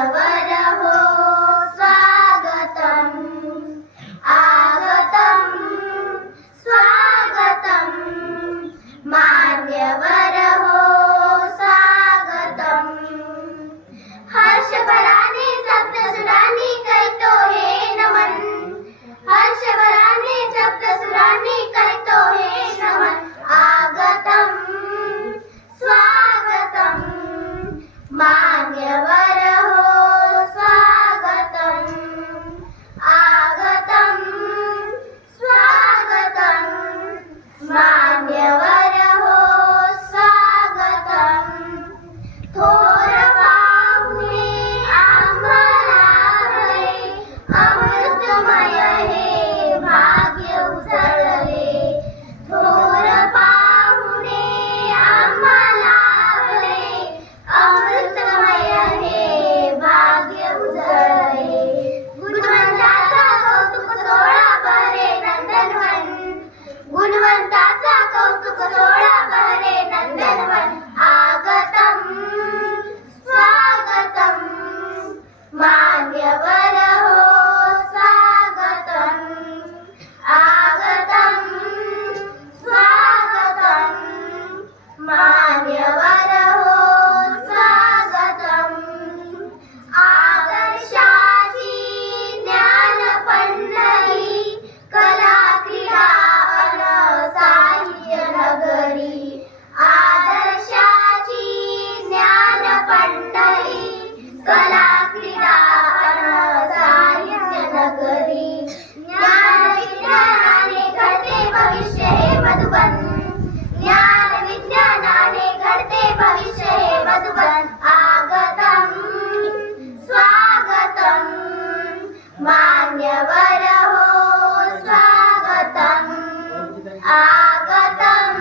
मान्यवर हो स्वागतम् आगतम् स्वागतम् मान्यवर हो स्वागतम् हर्षभराने सप्तसुरांनी करतो हे नमन हर्षभराने सप्तसुरांनी करतो हे नमन आगतम् स्वागतम् मान्यवर हो स्वागतम् आगतम् स्वागतम् मान्यवर हो स्वागतम् थोर पाहुणे आम्हाला भले अमृतमय हे भाग्य उजळले थोर पाहुणे आम्हाला भले अमृतमय हे भाग्य उजळले गुणवंताचा कौतुक सोहळा बहरे नंदनवन गुणवंताचा कौतुक सोहळा बहरे नंदनवन आगतम् स्वागतम् मान्यवर हो स्वागतम् आगतम् स्वागतम् मान्यवर हो स्वागतम् आदर्शाची ज्ञान पंढरी कला क्रीडा अन साहित्य नगरी आदर्शाची ज्ञान पंढरी कला क्रीडा अन साहित्य नगरी ज्ञान विज्ञानाने घडते भविष्य हे मधुबन ज्ञान विज्ञानाने घडते भविष्य हे मधुबन आगतम् स्वागतम् मान्यवर हो स्वागतम् आगतम्